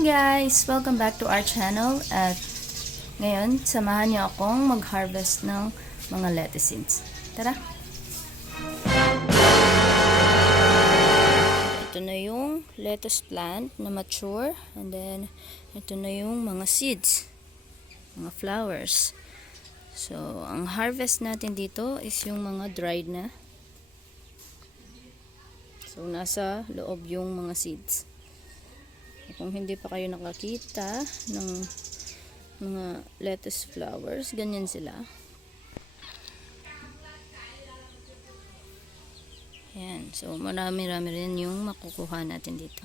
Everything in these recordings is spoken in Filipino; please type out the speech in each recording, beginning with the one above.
morning guys! Welcome back to our channel at ngayon, samahan niyo akong mag-harvest ng mga lettuce seeds. Tara! Ito na yung lettuce plant na mature and then ito na yung mga seeds, mga flowers. So, ang harvest natin dito is yung mga dried na. So, nasa loob yung mga seeds. Kung hindi pa kayo nakakita ng mga lettuce flowers, ganyan sila. Ayan. So, marami-rami rin yung makukuha natin dito.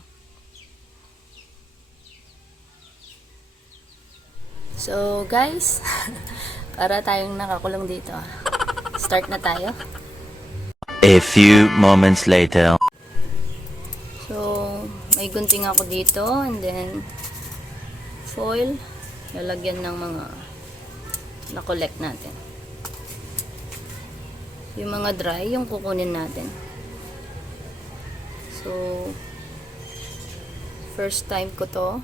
So, guys, para tayong nakakulong dito. Start na tayo. A few moments later. So, may gunting ako dito and then foil, lalagyan ng mga na-collect natin. Yung mga dry, yung kukunin natin. So, first time ko to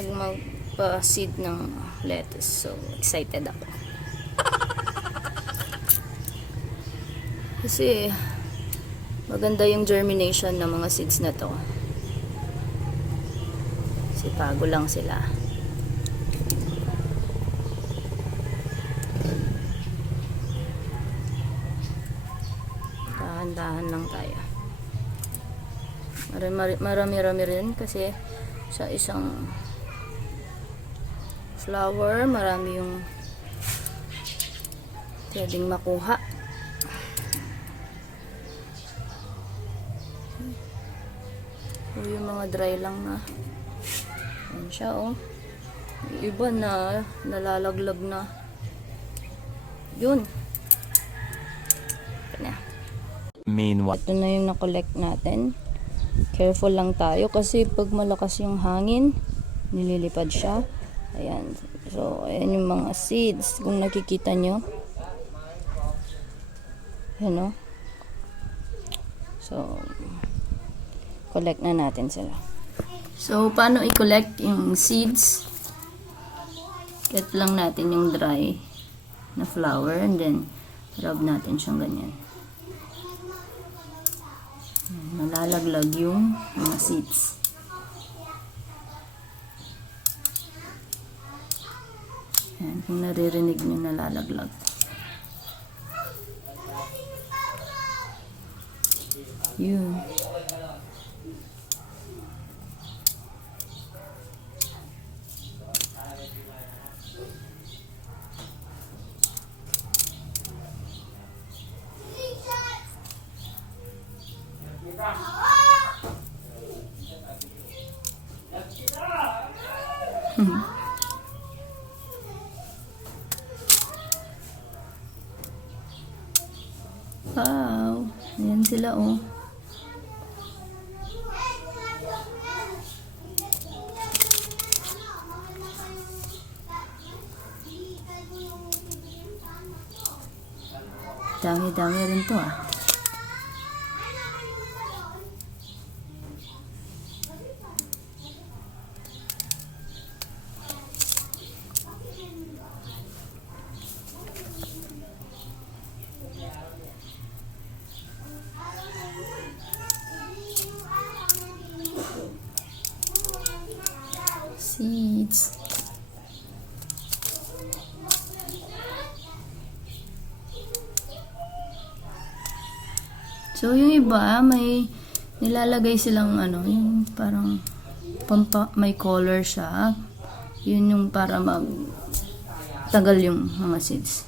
magpa-seed ng lettuce. So, excited ako. Kasi maganda yung germination ng mga seeds na to. Kasi bago lang sila. Dahan-dahan lang tayo. Marami-rami rin kasi sa isang flower, marami yung pwedeng makuha. So, yung mga dry lang na. Ayan siya, oh. Yung iba na nalalaglag na. Yun. Ito na. Meanwhile, Ito na yung na-collect natin. Careful lang tayo kasi pag malakas yung hangin, nililipad siya. Ayan. So, ayan yung mga seeds. Kung nakikita nyo. Ayan, oh. So, collect na natin sila. So, paano i-collect yung seeds? Get lang natin yung dry na flower and then rub natin siyang ganyan. Nalalaglag yung mga seeds. Ayan, kung naririnig nyo nalalaglag. Yun. Wow, ayan sila, oh. Dami-dami rin to, ah. Seeds. So, yung iba, may nilalagay silang ano, yung parang may color siya. Yun yung para tagal yung mga seeds.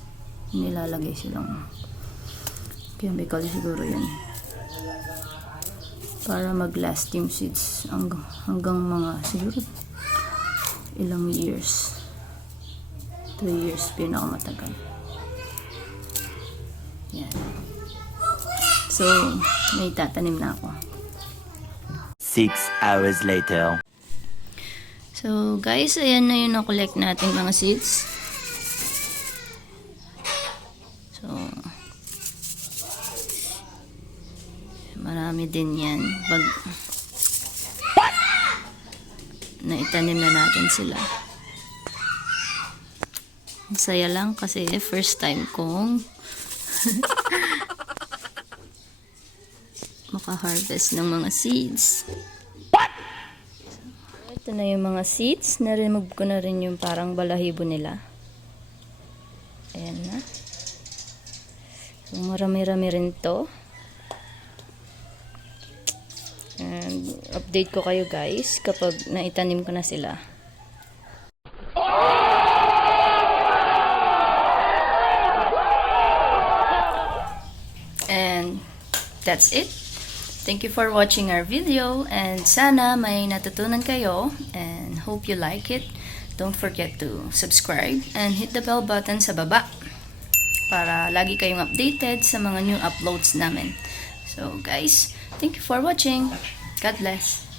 Nilalagay silang chemical siguro yun. Para mag-last yung seeds hanggang mga siguro ilang years. 3 years pinakamatagal. Yan. So, may tatanim na ako. 6 hours later. So, guys, ayan na yung na-collect natin mga seeds. So, Marami din yan. Pag naitanim na natin sila. Ang saya lang kasi first time kong maka-harvest ng mga seeds. Ito na yung mga seeds. Na-remove ko na rin yung parang balahibo nila. Ayan na. So, marami-rami rin to. And update ko kayo guys kapag naitanim ko na sila. And that's it. Thank you for watching our video and sana may natutunan kayo and hope you like it. Don't forget to subscribe and hit the bell button sa baba para lagi kayong updated sa mga new uploads namin. So guys, thank you for watching. God bless.